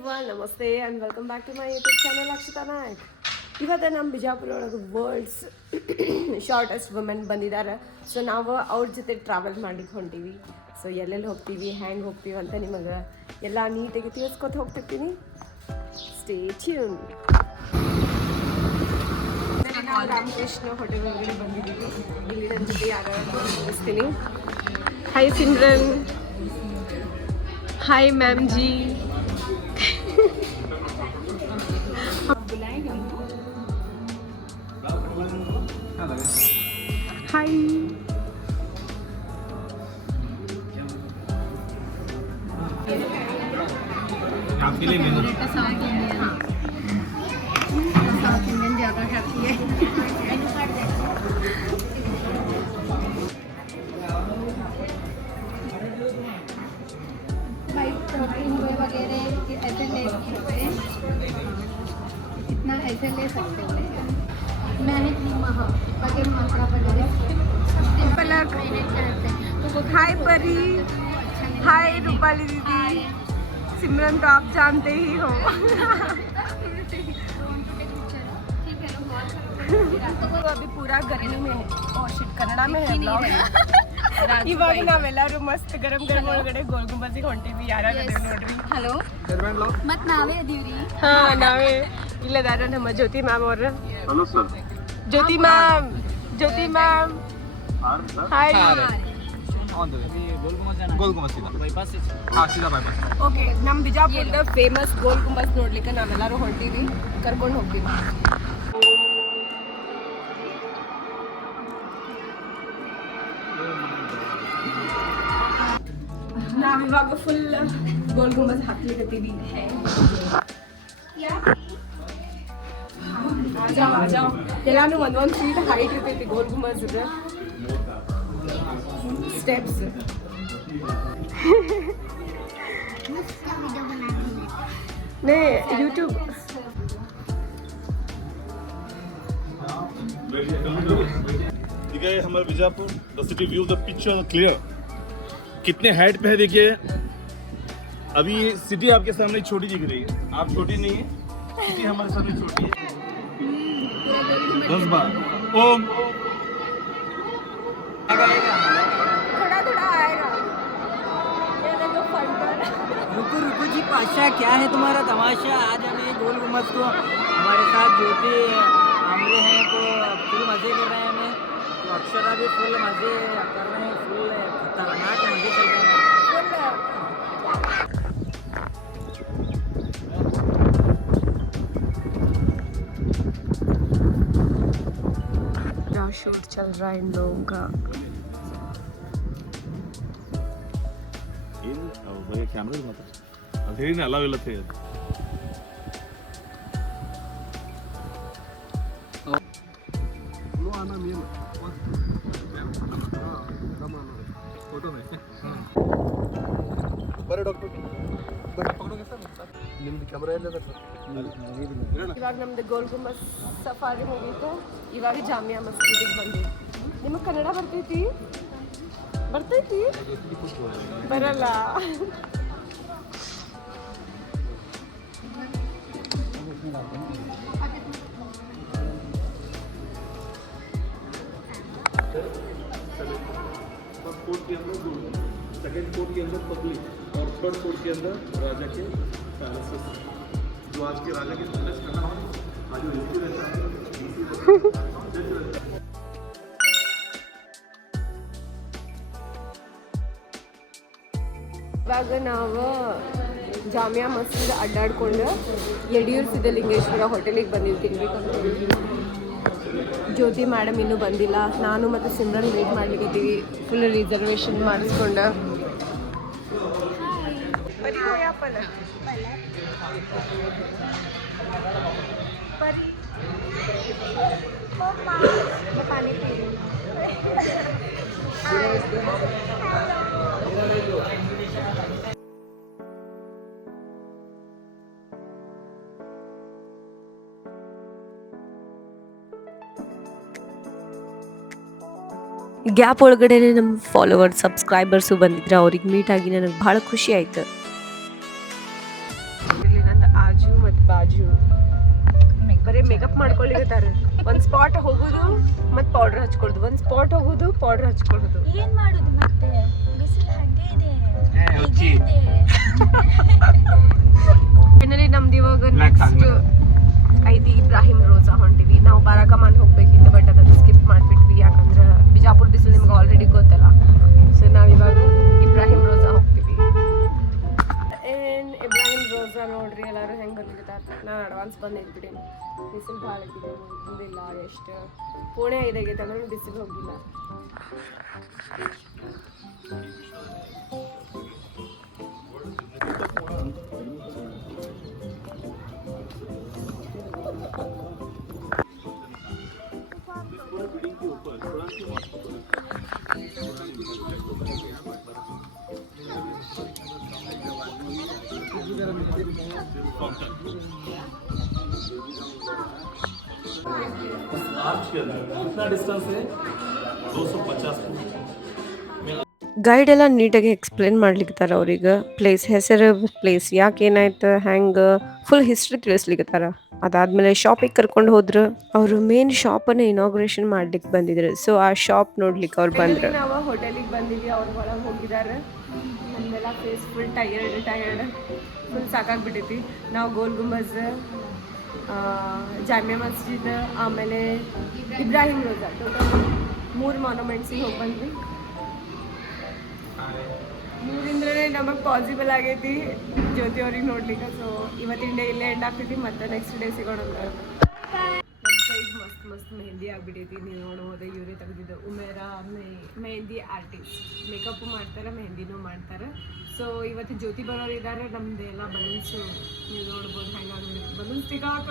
Everyone namaste and welcome back to my YouTube channel Akshata Nayak. ಇವತ್ತು ನಮ್ಮ ಬಿಜಾಪುರ ಒಳಗೆ ವರ್ಲ್ಡ್ಸ್ ಶಾರ್ಟೆಸ್ಟ್ ವುಮೆನ್ ಬಂದಿದ್ದಾರೆ. ಸೊ ನಾವು ಅವ್ರ ಜೊತೆ ಟ್ರಾವೆಲ್ ಮಾಡ್ಲಿಕ್ಕೆ ಹೊಂಟೀವಿ. ಸೊ ಎಲ್ಲೆಲ್ಲಿ ಹೋಗ್ತೀವಿ, ಹೆಂಗೆ ಹೋಗ್ತೀವಿ ಅಂತ ನಿಮಗೆ ಎಲ್ಲ ನೀಟಾಗಿ ತಿಳಿಸ್ಕೊತ ಹೋಗ್ತಿರ್ತೀನಿ. Stay tune. ನಾವು ರಾಮಕೃಷ್ಣ ಹೋಟೆಲ್ ಒಳಗಡೆ ಬಂದಿದ್ದೀವಿ. ಇಲ್ಲಿ ನನ್ನ ಜೊತೆ ಯಾರು ತೋರಿಸ್ತೀನಿ. ಹಾಯ್ ಸಿಮ್ರನ್. हाय मैम जी. हाय. आपके लिए मेनू साउथ इंडियन ज़्यादा खाती है. वगैरह ऐसे ले सकते हैं, इतना ऐसे ले सकते हैं. मैंने वगैरह मात्रा पलक. हाय परी. हाय रूपाली दीदी. सिमरन तो आप जानते ही हो. तो अभी पूरा गर्मी में है. ओह शिट, कन्नड़ा में है ब्लॉग. ಇವಾಗ ನಾವೆಲ್ಲರೂ ಮಸ್ತ್ ಗರಂ ಗರಂ ಒಳಗಡೆ ಗೋಲ್ ಗುಂಬಜಿಗೆ ಹೊಂಟಿವಿ. ಯಾರ್ಯಾರು ನೋಡ್ರಿ. ಹಲೋ ಮತ್ತು ನಾವೇ ಅದೀವ್ರಿ. ಹಾ ನಾವೇ ಇಲ್ಲದಾರ ನಮ್ಮ ಜ್ಯೋತಿ ಮ್ಯಾಮ್ ಅವ್ರ. Hello sir. Jyoti ma'am. Hi. On the way Gol Gumbaz सीधा बाईपास. हां सीधा बाईपास. ಓಕೆ, ನಮ್ಮ ಬಿಜಾಪುರದ ಫೇಮಸ್ ಗೋಲ್ ಗುಂಬಜ್ ನೋಡ್ಲಿಕ್ಕೆ ನಾವೆಲ್ಲರೂ ಹೊಂಟೀವಿ. ಕರ್ಕೊಂಡು ಹೋಗ್ತೀವಿ. ನಾವಿವಾಗ ಫುಲ್ ಗೋಲ್ ಗುಂಬಜ್ ಹಾಕ್ಲಿಕ್ಕತ್ತೀವಿ. ಎಲ್ಲಾನು ಒಂದೊಂದು ಫೀಟ್ ಹೈಟ್ ಇರ್ತೈತಿ ಗೋಲ್ ಗುಂಬಜ್ ಸ್ಟೆಪ್ಸ್. ನೇ ಯೂಟ್ಯೂಬ್. देखिए हमारा Bijapur the city view the picture clear. कितने हाइट पे है देखिए. अभी सिटी आपके सामने छोटी दिख रही है, आप छोटी नहीं है, सिटी हमारे सामने छोटी है. 10 बार ओम. थोड़ा थोड़ा आएगा. ये देखो फंटर. रुको जी पाशा, क्या है तुम्हारा तमाशा. आज हमें गोल गुंबज को हमारे साथ ज्योति आमरे हैं तो फुल मज़े कर रहे हैं. हमें तो अक्षरा भी फुल मज़े कर रहे हैं. फुल खतरनाक मज़े चल रहे हैं. शूट चल रहा है इन लोगों का. कैमरा ಅದೇನು ಅಲಾವ್ ಇಲ್ಲ ತೇ. ಬರೀ ಡಾಕ್ಟರ್ ನಿಮ್ದು ಕ್ಯಾಮ್ರಾ ಎಲ್ಲ ಸರ್. ಇವಾಗ ನಮ್ದು ಗೋಲ್ ಗುಂಬಜ್ ಸಫಾರಿ ಹೋಗಿತ್ತು. ಇವಾಗ ಜಾಮಿಯಾ ಮಸ್ಜಿದಿಗೆ ಬಂದ್ವಿ. ನಿಮಗೆ ಕನ್ನಡ ಬರ್ತೈತಿ? ಬರಲ್ಲ. कोर्ट के अंदर सेकंड कोर्ट के अंदर पब्लिक और थर्ड कोर्ट के अंदर राजा के पैलेसेस. जो आज के राजा के पैलेस का नाम है आज वो हिस्ट्री रहता है. ಇವಾಗ ನಾವು ಜಾಮಿಯಾ ಮಸ್ಜಿದ್ ಅಡ್ಡಾಡ್ಕೊಂಡು ಯಡಿಯೂರು ಸಿದ್ಧಲಿಂಗೇಶ್ವರ ಹೋಟೆಲಿಗೆ ಬಂದಿವಿ ತಿನ್ಬೇಕಂತ. ಜ್ಯೋತಿ ಮೇಡಮ್ ಇನ್ನೂ ಬಂದಿಲ್ಲ. ನಾನು ಮತ್ತು ಸಿಮ್ರನ್ ವೇಟ್ ಮಾಡ್ಲಿಕ್ಕತ್ತೀವಿ ಫುಲ್ ರಿಸರ್ವೇಷನ್ ಮಾಡಿಸ್ಕೊಂಡು. ಗ್ಯಾಪ್ ಒಳಗಡೆ ನಮ್ಮ ಫಾಲೋವರ್ ಸಬ್ಸ್ಕ್ರೈಬರ್ಸು ಬಂದಿದ್ರು. ಅವ್ರಿಗೆ ಮೀಟ್ ಆಗಿ ನನಗೆ ಭಾಳ ಖುಷಿ ಆಯಿತು. ಇಲ್ಲಿ ನನ್ನ ಆಜು ಮತ್ತು ಬಾಜು ಬರೀ ಮೇಕಪ್ ಮಾಡ್ಕೊಳ್ಳಿಕತ್ತಾರ. ಒಂದು ಸ್ಪಾಟ್ ಹೋಗೋದು ಮತ್ತು ಪೌಡ್ರ್ ಹಚ್ಕೊಳ್ಳೋದು, ಒಂದು ಸ್ಪಾಟ್ ಹೋಗೋದು ಪೌಡ್ರ್ ಹಚ್ಕೊಳ್ಳೋದು. ಏನ್ ಮಾಡುದು ಮತ್ತೆ ಬಿಸಿಲು ಹಾಗೆ ಇದೆ. ಫೈನಲಿ ನಮ್ದು ಇವಾಗ ನೆಕ್ಸ್ಟ್ ಐತಿ ಇಬ್ರಾಹಿಂ ರೋಜಾ ಹೊಂಟಿವಿ. ನಾವು ಬಾರಾಕಮಾನ್ ಹೋಗ್ಬೇಕಿತ್ತು ಬಟ್ ಅದನ್ನು ಸ್ಕಿಪ್ ಮಾಡಿಬಿಟ್ವಿ, ಯಾಕಂದ್ರೆ ಬಿಜಾಪುರ ಬಿಸಿಲು ನಿಮ್ಗೆ ಆಲ್ರೆಡಿ ಗೊತ್ತಲ್ಲ. ಸೊ ನಾವಿವಾಗ ಇಬ್ರಾಹಿಂ ರೋಜಾ ಹೋಗ್ತೀವಿ. ಏನು ಇಬ್ರಾಹಿಂ ರೋಜಾ ನೋಡ್ರಿ ಎಲ್ಲರೂ ಹೆಂಗೆ ಬಂದಿರ್ತಾರೆ. ನಾನು ಅಡ್ವಾನ್ಸ್ ಬಂದಿದ್ಬಿಡಿ. ಬಿಸಿಲು ಭಾಳ ಆಗಿದೆ, ಮುಂದಿಲ್ಲ ಎಷ್ಟು ಪುಣೆ 5 ಆಗೈತೆ ಅಂದ್ರೆ ಬಿಸಿಲು ಹೋಗಿಲ್ಲ. कितना डिस्टेंस है 250 फुट. ಗೈಡ್ ಎಲ್ಲ ನೀಟಾಗಿ ಎಕ್ಸ್ಪ್ಲೇನ್ ಮಾಡ್ಲಿಕ್ತಾರ ಅವ್ರಿಗೆ. ಪ್ಲೇಸ್ ಹೆಸರು, ಪ್ಲೇಸ್ ಯಾಕೆ ಏನಾಯ್ತು, ಹೆಂಗೆ ಫುಲ್ ಹಿಸ್ಟ್ರಿ ತಿಳಿಸ್ಲಿಕ್ಕತ್ತಾರ. ಅದಾದ್ಮೇಲೆ ಶಾಪಿಗೆ ಕರ್ಕೊಂಡು ಹೋದ್ರು. ಅವರು ಮೇನ್ ಶಾಪನ್ನು ಇನಾಗ್ರೇಷನ್ ಮಾಡ್ಲಿಕ್ಕೆ ಬಂದಿದ್ರು. ಸೊ ಆ ಶಾಪ್ ನೋಡ್ಲಿಕ್ಕೆ ಅವ್ರು ಬಂದ್ರು. ನಾವು ಹೋಟೆಲಿಗೆ ಬಂದಿದ್ವಿ, ಅವ್ರು ಒಳಗೆ ಹೋಗಿದ್ದಾರೆ. ನಮ್ಮೆಲ್ಲ ಫೇಸ್ ಫುಲ್ ಟಯರ್ಡ್ ಫುಲ್ ಸಾಕಾಗ್ಬಿಟ್ಟೈತಿ. ನಾವು ಗೋಲ್ ಗುಂಬಜ್, ಜಾಮಿಯಾ ಮಸ್ಜಿದ್, ಆಮೇಲೆ ಇಬ್ರಾಹಿಂ ರೋಜಾ, ಟೋಟಲ್ 3 ಮಾನ್ಯುಮೆಂಟ್ಸಿಗೆ ಹೋಗಿ ಬಂದ್ವಿ. 3 ನಮಗೆ ಪಾಸಿಬಲ್ ಆಗೈತಿ ಜ್ಯೋತಿ ಅವ್ರಿಗೆ ನೋಡ್ಲಿಕ್ಕೆ. ಸೊ ಇವತ್ತಿನ ಡೇ ಇಲ್ಲೇ ಎಂಡ್ ಆಗ್ತೈತಿ, ಮತ್ತೆ ನೆಕ್ಸ್ಟ್ ಡೇ ಸಿಗೋಣ. ನಮ್ಮ ಸೈಡ್ ಮಸ್ತ್ ಮೆಹಂದಿ ಆಗ್ಬಿಟ್ಟೈತಿ. ನೀವು ನೋಡ್ಬೋದು, ಇವರೇ ತೆಗೆದಿದ್ದು ಉಮೇರಾ ಮೆಹಂದಿ ಆರ್ಟಿಸ್ಟ್. ಮೇಕಪ್ಪು ಮಾಡ್ತಾರೆ, ಮೆಹಂದಿನೂ ಮಾಡ್ತಾರೆ. ಸೊ ಇವತ್ತು ಜ್ಯೋತಿ ಬರೋರು ಇದ್ದಾರೆ. ನಮ್ದು ಎಲ್ಲ ಬಲೂನ್ಸು ನೀವು ನೋಡ್ಬೋದು ಹೆಂಗಾಗ್ಬಿಟ್ಟು ಬಲೂನ್ಸ್ ಸಿಗಾಕ.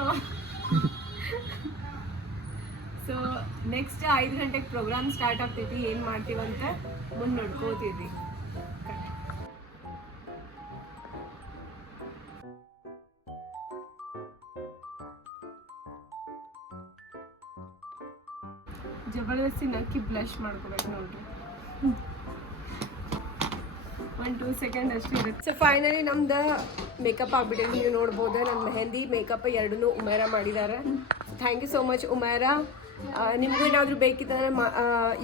ಸೊ ನೆಕ್ಸ್ಟ್ 5 ಗಂಟೆಗೆ ಪ್ರೋಗ್ರಾಮ್ ಸ್ಟಾರ್ಟ್ ಆಗ್ತೈತಿ. ಏನು ಮಾಡ್ತೀವಂತ ಮುಂದೆ ನೋಡ್ಕೋತೀವಿ. ಜಬರ್ದಸ್ತಿ ನಕ್ಕಿ ಬ್ಲಶ್ ಮಾಡ್ಕೋಬೇಕು ನೋಡ್ರಿ. 1-2 ಸೆಕೆಂಡ್ ಅಷ್ಟೇ ಇರುತ್ತೆ. ಸೊ ಫೈನಲಿ ನಮ್ದು ಮೇಕಪ್ ಆಗ್ಬಿಟ್ಟಿದೆ. ನೀವು ನೋಡ್ಬೋದು ನನ್ನ ಮೆಹಂದಿ ಮೇಕಪ್ ಎರಡನ್ನೂ ಉಮೇರಾ ಮಾಡಿದ್ದಾರೆ. Thank you so much Umera. ನಿಮಗೂ ಏನಾದರೂ ಬೇಕಿತ್ತಂದ್ರೆ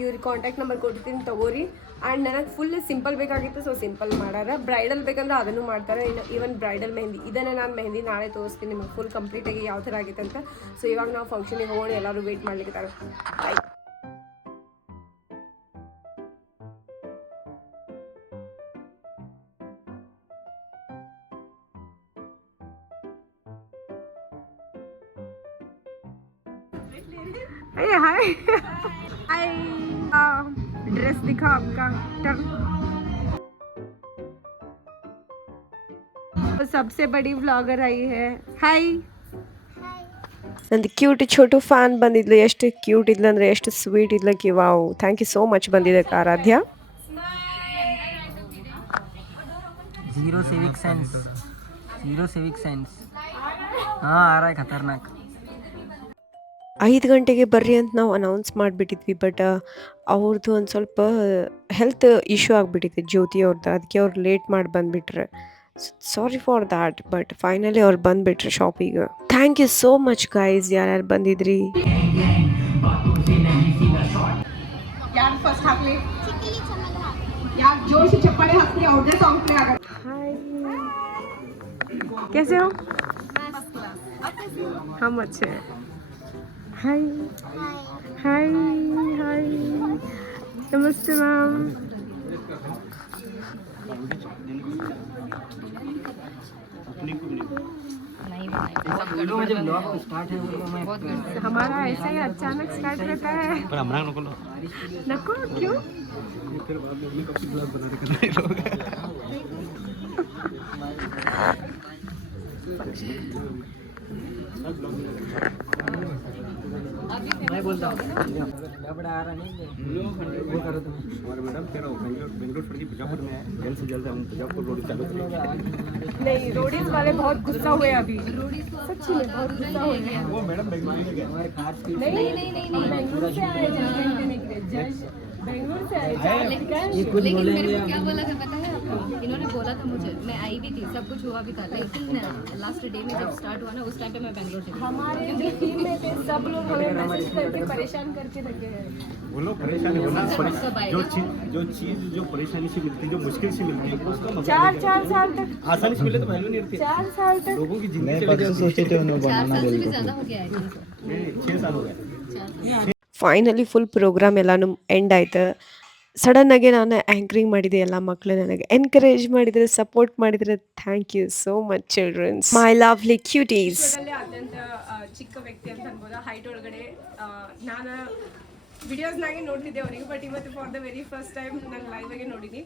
ಇವ್ರಿಗೆ ಕಾಂಟ್ಯಾಕ್ಟ್ ನಂಬರ್ ಕೊಡ್ತೀನಿ, ತಗೋರಿ. ಆ್ಯಂಡ್ ನನಗೆ ಫುಲ್ ಸಿಂಪಲ್ ಬೇಕಾಗಿತ್ತು, ಸೊ ಸಿಂಪಲ್ ಮಾಡಾರ. ಬ್ರೈಡಲ್ ಬೇಕಂದ್ರೆ ಅದನ್ನು ಮಾಡ್ತಾರೆ. ಇನ್ನು ಈವನ್ ಬ್ರೈಡಲ್ ಮೆಹಂದಿ, ಇದನ್ನು ನಾನು ಮೆಹಂದಿ ನಾಳೆ ತೋರಿಸ್ತೀನಿ ನಿಮಗೆ ಫುಲ್ ಕಂಪ್ಲೀಟಾಗಿ ಯಾವ ಥರ ಆಗೈತೆ ಅಂತ. ಸೊ ಇವಾಗ ನಾವು ಫಂಕ್ಷನಿಗೆ ಹೋಗೋಣ, ಎಲ್ಲರೂ ವೆಯ್ಟ್ ಮಾಡ್ಲಿಕ್ಕೆ. ಬಾಯ್. हाय हाय ड्रेस दिखा आपका. टर्न. सबसे बड़ी व्लॉगर आई है. हाय. ನಂದು ಕ್ಯೂಟ್ ಛೋಟು ಫ್ಯಾನ್ ಬಂದಿದ್ಲು. ಎಷ್ಟು ಕ್ಯೂಟ್ ಇದ್ಲು ಅಂದರೆ ಎಷ್ಟು ಸ್ವೀಟ್ ಇದ್ಲಕ್ಕೆ. Wow, thank you so much ಬಂದಿದ್ದಕ್ಕೆ ಆರಾಧ್ಯ. Zero civic sense. हाँ आ रहा है खतरनाक. 5 ಗಂಟೆಗೆ ಬರ್ರಿ ಅಂತ ನಾವು ಅನೌನ್ಸ್ ಮಾಡಿಬಿಟ್ಟಿದ್ವಿ. ಬಟ್ ಅವ್ರದ್ದು ಒಂದು ಸ್ವಲ್ಪ ಹೆಲ್ತ್ ಇಶ್ಯೂ ಆಗಿಬಿಟ್ಟಿತ್ತು ಜ್ಯೋತಿ ಅವ್ರದ್ದು. ಅದಕ್ಕೆ ಅವ್ರು ಲೇಟ್ ಮಾಡಿ ಬಂದುಬಿಟ್ರೆ. Sorry for that. But finally ಅವ್ರು ಬಂದುಬಿಟ್ರೆ ಶಾಪಿಗೆ. Thank you so much guys, ಯಾರ್ಯಾರು ಬಂದಿದ್ರಿ. कैसे हो? हम अच्छे हैं. हाय हाय हाय, नमस्ते मैम. हमारा ऐसा ही अचानक स्टार्ट रहता है. पर हमारा नको क्यों? मैं बोलता हूँ बड़ा आ रहा नहीं वो करो तुम. और मैडम तेरा बेंगलोर छोड़ के बिजापुर में है. जल्द से जल्द हम बिजापुर रोड चालू करेंगे. नहीं, रोडीज वाले बहुत गुस्सा हुए अभी. सच्ची में बहुत गुस्सा हुए हैं. वो मैडम बेंगलोर में गए. हमारे खास की नहीं बेंगलुरु से आए जज देने के लिए. जज बेंगलुरु से आए. ये कुछ बोलेंगे. क्या बोला था पता है आपको? इन्होंने बोला था मुझे, मैं आई भी थी, सब कुछ हुआ भी था, लेकिन लास्ट डे में जब स्टार्ट हुआ ना उस टाइम पे मैं बैंगलोर थी। हमारे जो टीम में थे सब लोग हमें मैसेज करके परेशान करके रखे हैं। वो लोग परेशान होना जो चीज जो परेशानी से मिलती है, जो मुश्किल से मिलती है, उसका मजा 4 साल तक आसानी से मिले तो वैल्यू नहीं रहती। 4 साल तक लोगों की जिंदगी सोचे थे 4 साल से भी ज़्यादा हो गया है 6 साल हो गए। ಫೈನಲಿ ಫುಲ್ ಪ್ರೋಗ್ರಾಮ್ ಎಲ್ಲಾನು ಎಂಡ್ ಆಯ್ತು. ಸಡನ್ ಆಗಿ ನಾನು ಆ್ಯಂಕರಿಂಗ್ ಮಾಡಿದೆ. ಎಲ್ಲ ಮಕ್ಕಳು ನನಗೆ ಎನ್ಕರೇಜ್ ಮಾಡಿದರೆ, ಸಪೋರ್ಟ್ ಮಾಡಿದರೆ, thank you so much childrens, my lovely cuties. ಅತ್ಯಂತ ಚಿಕ್ಕ ವ್ಯಕ್ತಿ ಅಂತ ಅನ್ಬೋದು ಹೈಟ್ ಒಳಗಡೆ. ನಾನು ವಿಡಿಯೋಸ್ನಾಗೆ ನೋಡ್ತಿದ್ದೆ ಅವರಿಗೆ, ಬಟ್ ಇವತ್ತು for the very first time ನಾನು ಲೈವಾಗೆ ನೋಡಿದ್ದೀನಿ.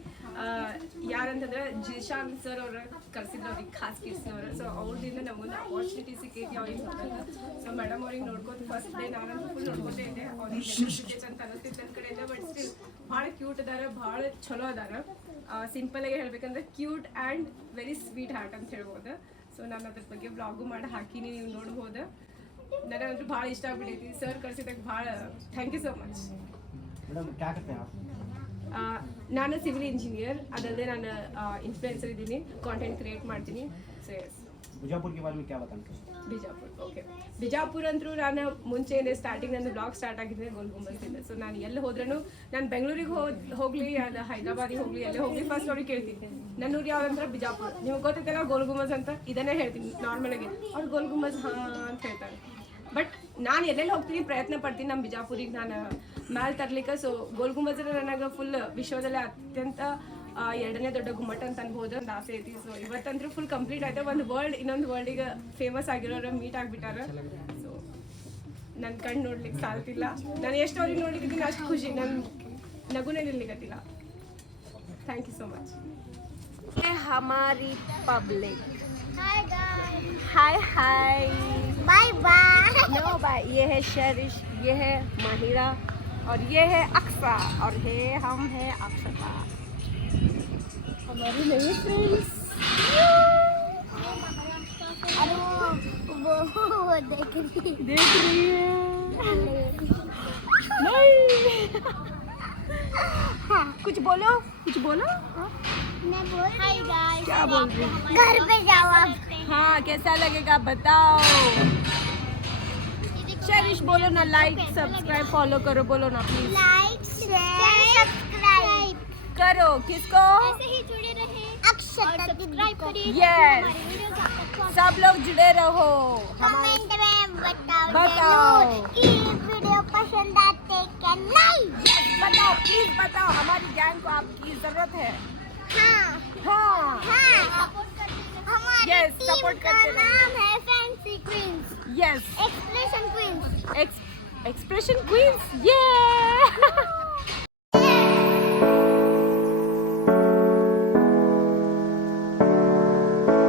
ಯಾರಂತಂದ್ರೆ ಜಿಶಾನ್ ಸರ್ ಅವರು ಕರ್ಸಿದ್ರು ಅವ್ರಿಗೆ ಖಾಸ್ ಕಿರ್ಸಿನವರು. ಸೊ ಅವ್ರದಿಂದ ನಮಗೊಂದು ಅಪಾರ್ಚುನಿಟಿ ಸಿಕ್ಕೈತಿ ಅವ್ರಿಗೆ ನೋಡೋದು. ಸೊ ಮೇಡಮ್ ಅವ್ರಿಗೆ ನೋಡ್ಕೊಂಡು ಫಸ್ಟ್ ಡೇ ನಾನಂತೂ ಫುಲ್ ನೋಡ್ಕೊತೇ ಇದ್ದೆ. ಅವ್ರಿಗೆ ಸಿಕ್ಕೈತೆ ಅಂತ ಅನ್ನಿಸ್ತಿತ್ತು ನನ್ನ ಕಡೆಯಿಂದ. ಬಟ್ ಸ್ಟಿಲ್ ಭಾಳ ಕ್ಯೂಟ್ ಅದಾರ, ಭಾಳ ಚಲೋ ಅದಾರ. ಸಿಂಪಲಾಗಿ ಹೇಳ್ಬೇಕಂದ್ರೆ cute and very sweet heart ಅಂತ ಹೇಳ್ಬೋದು. ಸೊ ನಾನು ಅದ್ರ ಬಗ್ಗೆ ಬ್ಲಾಗು ಮಾಡಿ ಹಾಕೀನಿ, ನೀವು ನೋಡ್ಬೋದು. ನನಗಂತೂ ಭಾಳ ಇಷ್ಟ ಆಗ್ಬಿಟ್ಟೈತಿ. ಸರ್ ಕಳ್ಸಿದ್ದಕ್ಕೆ ಭಾಳ ಥ್ಯಾಂಕ್ ಯು ಸೋ ಮಚ್. ನಾನು ಸಿವಿಲ್ ಇಂಜಿನಿಯರ್, ಅದಲ್ಲದೆ ನಾನು ಇನ್ಫ್ಲುಯೆನ್ಸರ್ ಇದ್ದೀನಿ, ಕಾಂಟೆಂಟ್ ಕ್ರಿಯೇಟ್ ಮಾಡ್ತೀನಿ. ಸೊ ಎಸ್, ಬಿಜಾಪುರ के बारे में क्या बताना? ಬಿಜಾಪುರ. ಓಕೆ, ಬಿಜಾಪುರ ಅಂತೂ ನಾನು ಮುಂಚೆನೇ ಸ್ಟಾರ್ಟಿಂಗ್ ನನ್ನ ಬ್ಲಾಗ್ ಸ್ಟಾರ್ಟ್ ಆಗಿದ್ದೆ ಗೋಲ್ ಗುಂಬಜ್ದಿಂದ. ಸೊ ನಾನು ಎಲ್ಲಿ ಹೋದ್ರೂ, ನಾನು ಬೆಂಗಳೂರಿಗೆ ಹೋಗಲಿ ಅದು ಹೈದರಾಬಾದಿಗೆ ಹೋಗಲಿ, ಎಲ್ಲೇ ಹೋಗಲಿ ಫಸ್ಟ್ ಅವ್ರಿಗೆ ಕೇಳ್ತೀನಿ ನನ್ನ ಊರು ಯಾವ್ದಂದ್ರೆ ಬಿಜಾಪುರ. ನಿಮ್ಗೆ ಗೊತ್ತೈತಲ್ಲ ಗೋಲ್ ಗುಂಬಜ್ ಅಂತ, ಇದನ್ನೇ ಹೇಳ್ತೀನಿ ನಾರ್ಮಲಾಗಿ. ಅವ್ರು ಗೋಲ್ ಗುಂಬಜ್ ಹಾಂ ಅಂತ ಹೇಳ್ತಾರೆ. ಬಟ್ ನಾನು ಎಲ್ಲೆಲ್ಲಿ ಹೋಗ್ತೀನಿ ಪ್ರಯತ್ನ ಪಡ್ತೀನಿ ನಮ್ಮ ಬಿಜಾಪುರಿಗೆ ನಾನು ಮ್ಯಾಲೆ ತರ್ಲಿಕ್ಕೆ. ಸೊ ಗೋಲ್ ಗುಂಬಜ್ ನನಗೆ ಫುಲ್ ವಿಶ್ವದಲ್ಲೇ ಅತ್ಯಂತ 2ನೇ ದೊಡ್ಡ ಗುಮ್ಮಟ ಅಂತ ಅನ್ಬೋದು ಒಂದು ಆಸೆ ಐತಿ. ಸೊ ಇವತ್ತಂತೂ ಫುಲ್ ಕಂಪ್ಲೀಟ್ ಆಯ್ತು. ಒಂದು ವರ್ಲ್ಡ್ ಇನ್ನೊಂದು ವರ್ಲ್ಡಿಗೆ ಫೇಮಸ್ ಆಗಿರೋರು ಮೀಟ್ ಆಗಿಬಿಟ್ಟಾರ. ಸೊ ನನ್ನ ಕಣ್ಣು ನೋಡ್ಲಿಕ್ಕೆ ಸಾಲ್ತಿಲ್ಲ. ನಾನು ಎಷ್ಟು ಅವ್ರಿಗೆ ನೋಡ್ಲಿಕ್ಕಿದ್ದೀನಿ ಅಷ್ಟು ಖುಷಿ, ನನ್ನ ನಗುನೇ ನಿಲ್ಲಿಕ್ಕತ್ತಿಲ್ಲ. Thank you so much. ಹಮಾರಿ public, hi guys, hi hi, bye bye. No bye. ये है शरिश, ये है माहिरा और ये है अक्सा और हम हैं अक्षता, हमारी नई फ्रेंड्स. अरे वो देख रही है नहीं. कुछ बोलो, कुछ बोलो. मैं बोल हाय गाइस, क्या बोल रही? घर पे जाओ आप। हाँ, कैसा लगेगा बताओ. शरिश बोलो ना, लाइक सब्सक्राइब फॉलो करो, बोलो ना प्लीज. लाइक शेयर सब्सक्राइब करो. किसको? ऐसे ही जुड़े रहे अक्षता, सब्सक्राइब करिए. Yes. वीडियो आपको सब लोग जुड़े रहो. कमेंट में बताओ बताओ. जरूर कि वीडियो पसंद आते क्या नहीं. बताओ प्लीज, बताओ. हमारी गैंग को आपकी जरूरत है. हाँ हाँ, हाँ, हमारी Yes, टीम support का करते रहो. नाम है fancy queens, yes, expression queens. Expression queens. ये